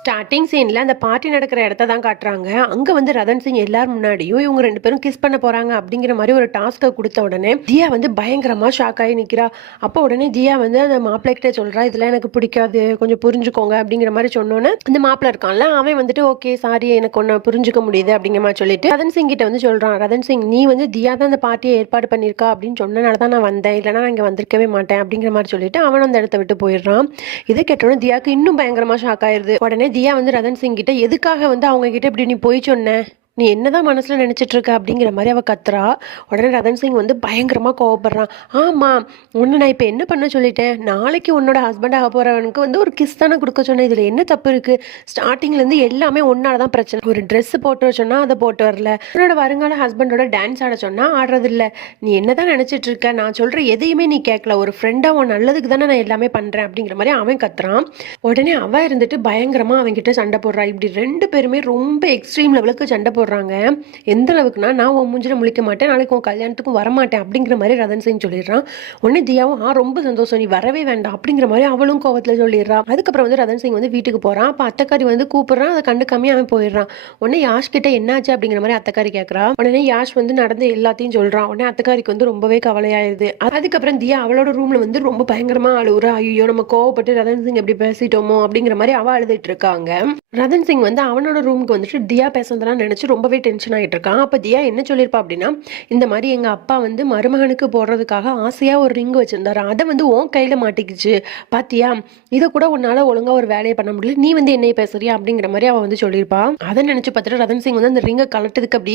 Starting சீனில் அந்த party நடக்கிற இடத்த தான் காட்டுறாங்க. அங்கே வந்து ரதன் சிங் எல்லார் முன்னாடியும் இவங்க ரெண்டு பேரும் கிஸ் பண்ண போகிறாங்க அப்படிங்கிற மாதிரி ஒரு டாஸ்க்கை கொடுத்த உடனே தியா வந்து பயங்கரமாக ஷாக் ஆகி நிற்கிறா அப்போ உடனே தியா வந்து அந்த மாப்பிள்ளைகிட்ட சொல்கிறா இதெல்லாம் எனக்கு பிடிக்காது கொஞ்சம் புரிஞ்சுக்கோங்க அப்படிங்கிற மாதிரி சொன்னோன்னே இந்த மாப்பிள்ளை இருக்கான்ல அவன் வந்துட்டு ஓகே சாரி எனக்கு ஒன்று புரிஞ்சுக்க முடியுது அப்படிங்கிற மாதிரி சொல்லிட்டு ரதன் சிங் கிட்ட வந்து சொல்கிறான் ரதன் சிங் நீ வந்து தியா தான் அந்த பார்ட்டியை ஏற்பாடு பண்ணியிருக்கா? அப்படின்னு சொன்னனால தான் நான் வந்தேன் இல்லைனா நான் இங்கே வந்திருக்கவே மாட்டேன் அப்படிங்கிற மாதிரி சொல்லிட்டு அவன் அந்த இடத்த விட்டு போயிடுறான். இதை கேட்டோன்னே தியாவுக்கு இன்னும் பயங்கரமாக ஷாக் ஆயிடுது உடனே தியா வந்து ரதன் சிங் கிட்ட எதுக்காக வந்து அவங்க கிட்ட இப்படி நீ போய் சொன்ன? நீ என்னதான் மனசில் நினச்சிட்டு இருக்க அப்படிங்கிற மாதிரி அவள் கத்துறா. உடனே ரதன் சிங் வந்து பயங்கரமாக கோவப்படுறான். ஆமாம் ஒன்று நான் இப்போ என்ன பண்ண சொல்லிட்டேன்? நாளைக்கு உன்னோட ஹஸ்பண்ட் ஆக போகிறவனுக்கு வந்து ஒரு கிஸ் தானே கொடுக்க சொன்னேன். இதில் என்ன தப்பு இருக்குது ஸ்டார்டிங்லேருந்து எல்லாமே ஒன்றால் தான் பிரச்சனை. ஒரு ட்ரெஸ்ஸு போட்டு சொன்னால் அதை போட்டு வரல. உன்னோட வருங்கால ஹஸ்பண்டோட டான்ஸ் ஆட சொன்னால் ஆடுறதில்ல. நீ என்னதான் நினச்சிட்டு இருக்க நான் சொல்கிற எதையுமே நீ கேட்கல ஒரு ஃப்ரெண்டாக உன் நல்லதுக்கு தானே நான் எல்லாமே பண்ணுறேன் அப்படிங்கிற மாதிரி அவன் கத்துறான். உடனே அவன் இருந்துட்டு பயங்கரமாக அவன்கிட்ட சண்டை போடுறான் இப்படி ரெண்டு பேருமே ரொம்ப எக்ஸ்ட்ரீம் லெவலுக்கு சண்டை போடுறாங்க. எந்த அளவுக்குனா நான் உன் மூஞ்சில முழிக்க மாட்டேன் நாளைக்கு உன் கல்யாணத்துக்கும் வரமாட்டேன் அப்படிங்கிற மாதிரி ரதன் சிங் சொல்லிடுறான். உடனே தியாவும் ஆ ரொம்ப சந்தோஷம் நீ வரவே வேண்டாம் அப்படிங்கிற மாதிரி அவளும் கோவத்துல சொல்லிடுறா அதுக்கப்புறம் வந்து ரதன் சிங் வந்து வீட்டுக்கு போறான். அப்போ அத்தக்காரி வந்து கூப்பிட்றான் அதை கண்டுக்காம அவன் போயிடுறான். உடனே யாஷ் கிட்ட என்னாச்சு? அப்படிங்கிற மாதிரி அத்தக்காரி கேட்கறா உடனே யாஷ் வந்து நடந்து எல்லாத்தையும் சொல்றான். உடனே அத்தக்காரிக்கு வந்து ரொம்பவே கவலையாயிருது அதுக்கப்புறம் தியா அவளோட ரூம்ல வந்து ரொம்ப பயங்கரமா அழுகுறா. ஐயோ நம்ம கோவப்பட்டு ரதன் சிங் எப்படி பேசிட்டோமோ? அப்படிங்கிற மாதிரி அவ அழுதுட்டு இருக்காங்க. ரதன் சிங் வந்து அவனோட ரூமுக்கு வந்துட்டு தியா பேசுறதெல்லாம் நினைச்சு ரொம்பவே டென்ஷன் ஆகிட்டு இருக்கான் அப்போ தியா என்ன சொல்லியிருப்பா அப்படின்னா இந்த மாதிரி எங்கள் அப்பா வந்து மருமகனுக்கு போடுறதுக்காக ஆசையாக ஒரு ரிங் வச்சுருந்தாரு. அதை வந்து உன் கையில் மாட்டிக்கிச்சு. பாத்தியா? இதை கூட உன்னால ஒழுங்கா ஒரு வேலையை பண்ண முடியல. நீ வந்து என்னைய பேசுறியா அப்படிங்கிற மாதிரி அவன் வந்து சொல்லியிருப்பா. அதை நினச்சி பார்த்துட்டு ரதன் சிங் வந்து அந்த ரிங்கை கலட்டதுக்கு அப்படி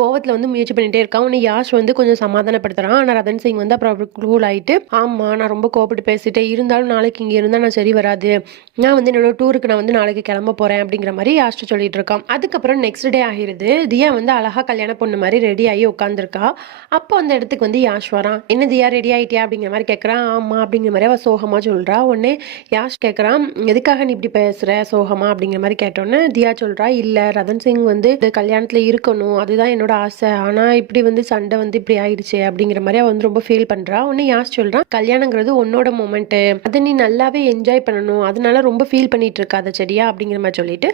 கோவத்தில் வந்து முயற்சி பண்ணிகிட்டே இருக்கான். உன்னை யாஷ் வந்து கொஞ்சம் சமாதானப்படுத்துறான். ஆனால் ரதன் சிங் வந்து அப்புறம் கூல் ஆயிட்டு ஆமாம் நான் ரொம்ப கோவப்பட்டு பேசிட்டேன். இருந்தாலும் நாளைக்கு இங்கே இருந்தால் நான் சரி வராது. நான் வந்து என்னோட டூருக்கு நான் வந்து நாளைக்கு கிளம்ப போகிறேன் அப்படிங்கிற மாதிரி யாஷ்ட சொல்லிட்டு இருக்கான். அதுக்கப்புறம் நெக்ஸ்ட் டே ஆகிருது தியா வந்து அழகா கல்யாண பொண்ணு மாதிரி ரெடி ஆகி உட்காந்துருக்கா அப்போ அந்த இடத்துக்கு வந்து யாஷ் வரான். என்ன தியா ரெடி ஆயிட்டியா? அப்படிங்கிற மாதிரி கேட்குறான் ஆமாம் அப்படிங்கிற மாதிரி அவள் சோகமா சொல்கிறா உடனே யாஷ் கேட்குறான் எதுக்காக நீ இப்படி பேசுகிற சோகமா? அப்படிங்கிற மாதிரி கேட்டோன்னே தியா சொல்கிறா இல்லை ரதன் சிங் வந்து கல்யாணத்தில் இருக்கணும். அதுதான் என்னோட ஆசை. ஆனால் இப்படி வந்து சண்டை வந்து இப்படி ஆயிடுச்சு அப்படிங்கிற மாதிரி அவள் வந்து ரொம்ப ஃபீல் பண்ணுறா உடனே யாஷ் சொல்கிறான் கல்யாணங்கிறது உன்னோட மூமெண்ட் அதை நீ நல்லாவே என்ஜாய் பண்ணணும். அதனால ரொம்ப ஃபீல் பண்ணிட்டு இருக்காத சரியா? அப்படிங்கிற மாதிரி சொல்லிட்டு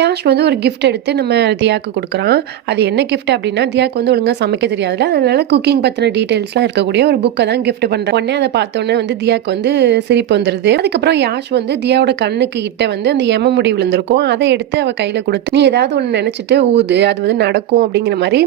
யாஷ் வந்து ஒரு கிஃப்ட் எடுத்து நம்ம தியாக்கு கொடுக்குறான். அது என்ன கிஃப்ட் அப்படின்னா தியாக்கு வந்து ஒழுங்கா சமைக்க தெரியாதுல அதனால குக்கிங் பத்தின டீட்டெயில்ஸ்லாம் இருக்கக்கூடிய ஒரு புக்கை தான் கிஃப்ட் பண்ணுறேன் உடனே அதை பார்த்தோன்னே வந்து தியாக்கு வந்து சிரிப்பு வந்துடுது அதுக்கப்புறம் யாஷ் வந்து தியாவோட கண்ணுக்கு கிட்ட வந்து அந்த எம முடி விழுந்திருக்கும். அதை எடுத்து அவ கையில கொடுத்து நீ ஏதாவது ஒன்று நினச்சிட்டு ஊது. அது வந்து நடக்கும் அப்படிங்கிற மாதிரி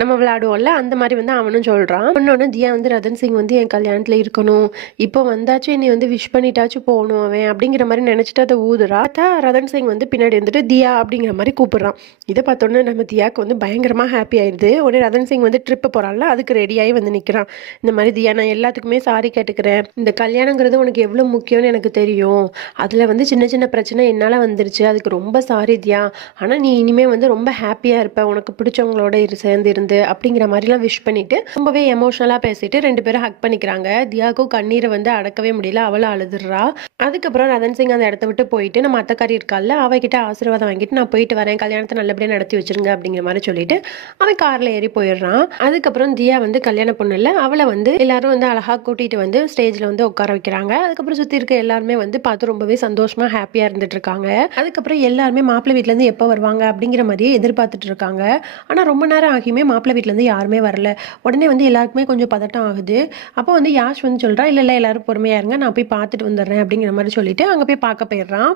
நம்ம விளையாடுவோம்ல அந்த மாதிரி வந்து அவனும் சொல்கிறான் இன்னொன்று தியா வந்து ரதன் சிங் வந்து என் கல்யாணத்துல இருக்கணும். இப்போ வந்தாச்சும் என்னை வந்து விஷ் பண்ணிட்டாச்சும் போகணும் அவன் அப்படிங்கிற மாதிரி நினச்சிட்டு அதை ஊதுறா. ரதன் சிங் வந்து பின்னாடி வந்துட்டு தியா அப்படிங்கிற மாதிரி கூப்பிடுறான். இதை பார்த்தோன்னே நம்ம தியாக்கு வந்து பயங்கரமாக ஹாப்பி ஆயிடுது. உடனே ரதன் சிங் வந்து ட்ரிப்பு போறான்ல அதுக்கு ரெடியாகி வந்து நிற்கிறான் இந்த மாதிரி தியா நான் எல்லாத்துக்குமே சாரி கேட்டுக்கிறேன். இந்த கல்யாணங்கிறது உனக்கு எவ்வளோ முக்கியம்னு எனக்கு தெரியும். அதில் வந்து சின்ன சின்ன பிரச்சனை என்னால் வந்துருச்சு. அதுக்கு ரொம்ப சாரி தியா. ஆனால் நீ இனிமே வந்து ரொம்ப ஹாப்பியாக இருப்ப. உனக்கு பிடிச்சவங்களோட இரு சேர்ந்து இருந்து அப்படிங்கிற மாதிரிலாம் விஷ் பண்ணிட்டு ரொம்பவே எமோஷனலாக பேசிட்டு ரெண்டு பேரும் ஹக் பண்ணிக்கிறாங்க. தியாக்கும் கண்ணீரை வந்து அடக்கவே முடியல. அவளும் அழுதுறா. அதுக்கப்புறம் ரதன் சிங் அந்த இடத்த விட்டு போயிட்டு நம்ம அத்தக்காரி இருக்கால அவகிட்ட ஆசீர்வாதம் வாங்கிட்டு நான் போயிட்டு வரேன். கல்யாணத்தை நல்லபடியாக நடத்தி வச்சு வச்சிருங்க அப்படிங்கிற மாதிரி சொல்லிட்டு அவன் காரில் ஏறி போயிடுறான். அதுக்கப்புறம் தியா வந்து கல்யாண பொண்ணு இல்லை அவளை வந்து எல்லாரும் வந்து அழகாக கூட்டிகிட்டு வந்து ஸ்டேஜில் வந்து உட்கார வைக்கிறாங்க. அதுக்கப்புறம் சுற்றி இருக்க எல்லாருமே வந்து பார்த்து ரொம்பவே சந்தோஷமாக ஹாப்பியாக இருந்துட்டு இருக்காங்க. அதுக்கப்புறம் எல்லாருமே மாப்பிள்ளை வீட்டிலேருந்து எப்போ வருவாங்க அப்படிங்கிற மாதிரியே எதிர்பார்த்துட்டு இருக்காங்க. ஆனால் ரொம்ப நேரம் ஆகியுமே மாப்பிள்ளை வீட்டிலேருந்து யாருமே வரல. உடனே வந்து எல்லாருக்குமே கொஞ்சம் பதட்டம் ஆகுது. அப்போ வந்து யாஷ் வந்து சொல்கிறான் இல்லை இல்லை எல்லாரும் பொறுமையாக இருங்க. நான் போய் பார்த்துட்டு வந்துடுறேன் அப்படிங்கிற மாதிரி சொல்லிட்டு அங்கே போய் பார்க்க போயிடுறான்.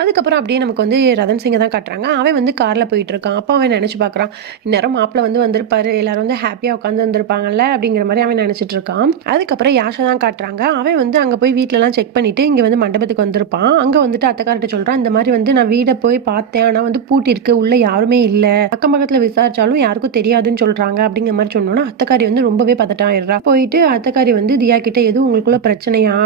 அதுக்கப்புறம் அப்படியே நமக்கு வந்து ரதன் சிங்கை தான் காட்டுறாங்க. அவன் வந்து காரில் போயிட்டு இருக்கான். அப்போ அவன் நினச்சி பார்க்குறான். இந்நேரம் மாப்பிள்ளை வந்து வந்திருப்பாரு. எல்லாரும் வந்து ஹாப்பியாக உட்காந்து வந்திருப்பாங்கல்ல அப்படிங்கிற மாதிரி அவன் நினைச்சிட்டு இருக்கான். அதுக்கப்புறம் யாஷை தான் காட்டுறாங்க. அவன் வந்து அங்கே போய் வீட்டிலலாம் செக் பண்ணிவிட்டு இங்கே வந்து மண்டபத்துக்கு வந்திருப்பான். அங்கே வந்துட்டு அத்தைக்கார்ட்ட சொல்கிறான் இந்த மாதிரி வந்து நான் வீடை போய் பார்த்தேன். ஆனால் வந்து பூட்டிருக்கு உள்ளே யாருமே இல்லை. அக்கம் பக்கத்தில் விசாரிச்சாலும் யாருக்கும் தெரியாதுன்னு சொல்கிறாங்க அப்படிங்கிற மாதிரி சொன்னோன்னா அத்தைக்காரி வந்து ரொம்பவே பதட்டம் போயிட்டு அத்தைக்காரி வந்து தியா கிட்ட எதுவும் உங்களுக்குள்ள பிரச்சனையா?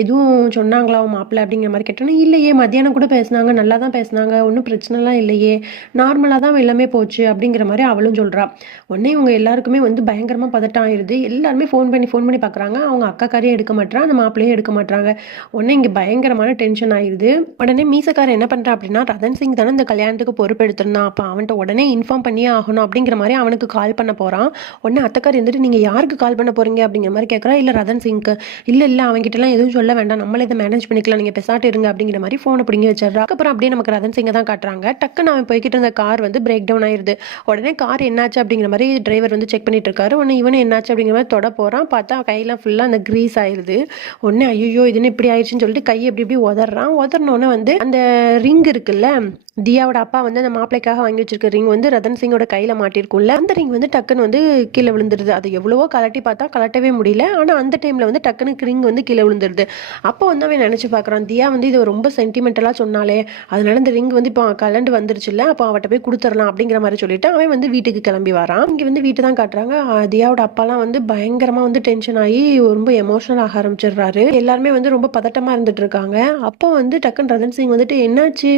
எதுவும் சொன்னாங்களா உன் மாப்பிள்ளை? அப்படிங்கிற மாதிரி கேட்டோன்னா இல்லையே. மத்தியானம் கூட பேசுனாங்க. நல்லா தான் பேசுனாங்க. ஒன்றும் பிரச்சனைலாம் இல்லையே. நார்மலாக தான் எல்லாம் எல்லாமே போச்சு அப்படிங்கிற மாதிரி அவளும் சொல்கிறா உடனே இவங்க எல்லாருக்குமே வந்து பயங்கரமாக பதட்டம் ஆயிடுது எல்லாருமே ஃபோன் பண்ணி ஃபோன் பண்ணி பார்க்குறாங்க அவங்க அக்காக்காரையும் எடுக்க மாட்றா அந்த மாப்பிள்ளையும் எடுக்க மாட்டாங்க உடனே இங்கே பயங்கரமான டென்ஷன் ஆயிடுது உடனே மீசக்காரன் என்ன பண்ணுறா அப்படின்னா ரதன் சிங் தானே இந்த கல்யாணத்துக்கு பொறுப்பெடுத்திருந்தான் அப்போ அவன்கிட்ட உடனே இன்ஃபார்ம் பண்ணியே ஆகணும் அப்படிங்கிற மாதிரி அவனுக்கு கால் பண்ண போகிறான் உடனே அத்தக்கார் இருந்துட்டு நீங்கள் யாருக்கு கால் பண்ண போகிறீங்க அப்படிங்கிற மாதிரி கேட்குறா இல்லை ரதன் சிங்க்கு. இல்லை இல்லை அவங்ககிட்டலாம் எதுவும் சொல்ல வேண்டாம். நம்மளே இதை மேனேஜ் பண்ணிக்கலாம். நீங்கள் பெசாட்டு இருங்க. அப்படிங்கிற மாதிரி ஃபோனை பிடிங்கி வச்சிடறா. அப்புறம் அப்படியே நமக்கு ரதன் சிங்கை தான் காட்டுறாங்க. டக்குன்னு அவன் போய்கிட்டு இருந்த கார் வந்து பிரேக் டவுன் ஆயிருது. உடனே கார் என்னாச்சு அப்படிங்கிற மாதிரி டிரைவர் வந்து செக் பண்ணிட்டு இருக்காரு. உடனே இவனு என்னாச்சு அப்படிங்கிற மாதிரி தொட போகிறான் பார்த்தா கையெல்லாம் ஃபுல்லாக அந்த க்ரீஸ் ஆயிருது. உடனே ஐயோ இதுன்னு இப்படி ஆயிடுச்சுன்னு சொல்லிட்டு கை எப்படி இப்படி உதறான். உதறினோடனே வந்து அந்த ரிங் இருக்குல்ல தியாவோட அப்பா வந்து அந்த மாப்பிளைக்காக வாங்கி வச்சிருக்க ரிங் வந்து ரதன் சிங்கோட கையில் மாட்டிருக்கும்ல. அந்த ரிங் வந்து டக்குன்னு வந்து கீழே விழுந்துருது. அது எவ்வளவோ கலட்டி பார்த்தா கலட்டவே முடியல. ஆனால் அந்த டைமில் வந்து டக்குன்னு ரிங் வந்து கீழே விழுந்துருது. அப்போ வந்து அவன் நினச்சி பார்க்குறான் தியா வந்து இது ரொம்ப சென்டிமெண்டலாக சொன்னாலே அதனால இந்த ரிங் வந்து இப்போ கலண்டு வந்துருச்சுல்ல அப்போ அவட்ட போய் கொடுத்துடலாம் அப்படிங்கிற மாதிரி சொல்லிட்டு அவன் வந்து வீட்டுக்கு கிளம்பி வரான். இங்கே வந்து வீட்டு தான் காட்டுறாங்க. தியாவோட அப்பாலாம் வந்து பயங்கரமாக வந்து டென்ஷன் ஆகி ரொம்ப எமோஷனல் ஆக ஆரம்பிச்சிடுறாரு. எல்லாருமே வந்து ரொம்ப பதட்டமாக இருந்துட்டு இருக்காங்க. அப்போ வந்து டக்குன்னு ரதன் சிங் வந்துட்டு என்னாச்சு?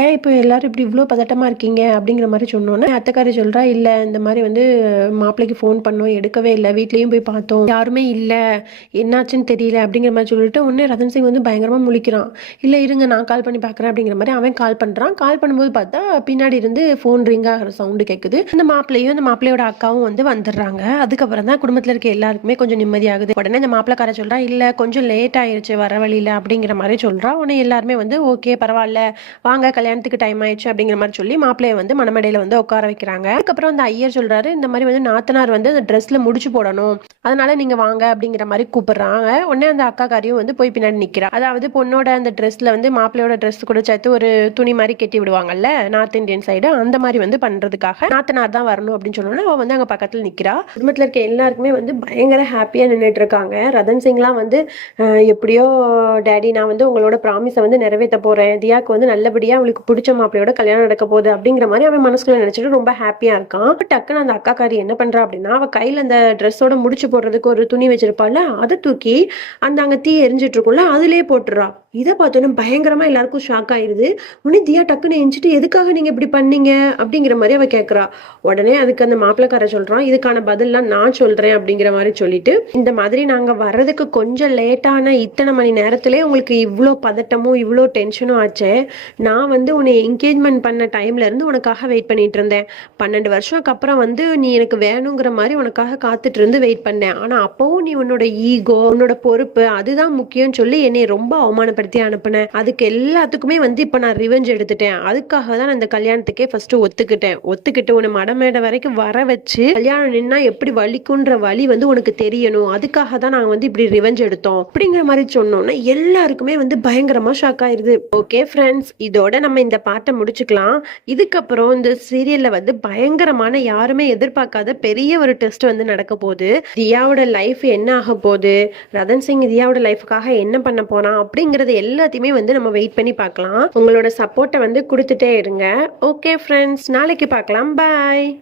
ஏன் இப்போ எல்லாரும் இப்படி இவ்வளோ பதட்டமாக இருக்கீங்க அப்படிங்கிற மாதிரி சொன்னோன்னே அத்தைக்காரி சொல்கிறா இல்லை இந்த மாதிரி வந்து மாப்பிள்ளைக்கு ஃபோன் பண்ணோம் எடுக்கவே இல்லை வீட்லேயும் போய் பார்த்தோம் யாருமே இல்லை என்னாச்சுன்னு தெரியல அப்படிங்கிற மாதிரி சொல்லிட்டு உடனே ரதன் சிங் வந்து பயங்கரமாக முழிக்கிறான். இல்லை இருங்க நான் கால் பண்ணி பார்க்குறேன் அப்படிங்கிற மாதிரி அவன் கால் பண்ணுறான் கால் பண்ணும்போது பார்த்தா பின்னாடி இருந்து ஃபோன் ரிங் ஆகிற சவுண்டு கேட்குது அந்த மாப்பிள்ளையும் அந்த மாப்பிள்ளையோட அக்காவும் வந்து வந்துடுறாங்க. அதுக்கப்புறம் தான் குடும்பத்தில் இருக்க எல்லாருக்குமே கொஞ்சம் நிம்மதியாகுது. உடனே இந்த மாப்பிள்ளைக்கார சொல்கிறா இல்லை கொஞ்சம் லேட் ஆயிடுச்சு வர வழியில் அப்படிங்கிற மாதிரி சொல்கிறா உடனே எல்லாருமே வந்து ஓகே பரவாயில்ல வாங்க கல்யாணத்துக்கு டைம் ஆயிடுச்சு அப்படிங்கிற மாதிரி சொல்லி மாப்பிள்ளையை வந்து மணமடையில வந்து உட்கார வைக்கிறாங்க. அதுக்கப்புறம் அந்த ஐயர் சொல்றாரு இந்த மாதிரி வந்து நாத்தனார் வந்து அந்த ட்ரெஸ்ஸில் முடிச்சு போடணும். அதனால நீங்க வாங்க அப்படிங்கிற மாதிரி கூப்பிடுறாங்க. உடனே அந்த அக்காக்காரியும் வந்து போய் பின்னாடி நிக்கிறா. அதாவது பொண்ணோட அந்த ட்ரெஸ்ஸில் வந்து மாப்பிள்ளையோட ட்ரெஸ் கூட சேர்த்து ஒரு துணி மாதிரி கட்டி விடுவாங்கல்ல நார்த் இந்தியன் சைடு அந்த மாதிரி வந்து பண்றதுக்காக நாத்தனார் தான் வரணும் அப்படின்னு சொன்னோன்னா அவள் வந்து அங்கே பக்கத்தில் நிக்கிறா. குடும்பத்துல இருக்க எல்லாருக்குமே வந்து பயங்கர ஹாப்பியாக நின்றுட்டு இருக்காங்க. ரதன் சிங்லாம் வந்து எப்படியோ டேடி நான் வந்து உங்களோட ப்ராமிஸை வந்து நிறைவேற்ற போறேன். தியாக்கு வந்து நல்லபடியாக அவளுக்கு பிடிச்ச மாப்பிள்ளையோட கல்யாணம் நடக்க போகுது அப்படிங்கிற மாதிரி அவன் மனசுக்குள்ள நினச்சிட்டு ரொம்ப ஹாப்பியாக இருக்கான். அப்ப டக்குன்னு அந்த அக்காக்காரி என்ன பண்ணுறா அப்படின்னா அவள் கையில் அந்த ட்ரெஸ்ஸோட முடிச்சு போடுறதுக்கு ஒரு துணி வச்சிருப்பாள்ல அதை தூக்கி அந்த அங்கே தீ எரிஞ்சிட்டு இருக்கும்ல அதுலேயே போட்டுறா இதை பார்த்தோன்னே பயங்கரமா எல்லாருக்கும் ஷாக் ஆயிருது. உடனே தியா டக்குன்னு எஞ்சிட்டு எதுக்காக நீங்க இப்படி பண்ணீங்க? அப்படிங்கிற மாதிரி அவ கேட்குறா உடனே அதுக்கு அந்த மாப்பிள்ளைக்கார சொல்றான் இதுக்கான பதில்லாம் நான் சொல்றேன் அப்படிங்கிற மாதிரி சொல்லிட்டு இந்த மாதிரி நாங்க வர்றதுக்கு கொஞ்சம் லேட்டான இத்தனை மணி நேரத்திலே உங்களுக்கு இவ்வளோ பதட்டமும் இவ்வளோ டென்ஷனும் ஆச்சே. நான் வந்து உன்னை என்கேஜ்மெண்ட் பண்ண டைம்ல இருந்து உனக்காக வெயிட் பண்ணிட்டு இருந்தேன். பன்னெண்டு வருஷம்க்கு அப்புறம் வந்து நீ எனக்கு வேணுங்கிற மாதிரி உனக்காக காத்துட்டு இருந்து வெயிட் பண்ணேன். ஆனா அப்பவும் நீ உன்னோட ஈகோ உன்னோட பொறுப்பு அதுதான் முக்கியம்னு சொல்லி என்னை ரொம்ப அவமானப்படுத்தி அனுப்புனேன் அதுக்கு எல்லாத்துக்குமே வந்து இப்போ நான் ரிவெஞ்ச் எடுத்துட்டேன். அதுக்காக தான் நான் இந்த கல்யாணத்துக்கே ஃபர்ஸ்ட் ஒத்துக்கிட்டேன். ஒத்துக்கிட்டு உன்னை மடமேடை வரைக்கும் வர வச்சு கல்யாணம் நின்னா எப்படி வலிக்குன்ற வலி வந்து உனக்கு தெரியணும். அதுக்காக தான் நாங்கள் வந்து இப்படி ரிவெஞ்ச் எடுத்தோம். அப்படிங்கிற மாதிரி சொன்னோன்னா எல்லாருக்குமே வந்து பயங்கரமா ஷாக் ஆயிருது. ஓகே ஃப்ரெண்ட்ஸ் இதோட நம்ம இந்த பாட்டை முடிச்சுக்கலாம். இதுக்கப்புறம் இந்த சீரியல்ல வந்து பயங்கரமான யாருமே எதிர்பார்க்காத பெரிய ஒரு டெஸ்ட் வந்து நடக்க போகுது. தியாவோட லைஃப் என்ன ஆக போகுது? ரதன் சிங் தியாவோட லைஃபுக்காக என்ன பண்ண போறான்? அப்படிங்கறது எல்லாத்தையுமே வந்து நம்ம வெயிட் பண்ணி பார்க்கலாம். உங்களோட சப்போர்ட்டை வந்து கொடுத்துட்டே இருங்க. ஓகே ஃப்ரெண்ட்ஸ் நாளைக்கு பார்க்கலாம். பாய்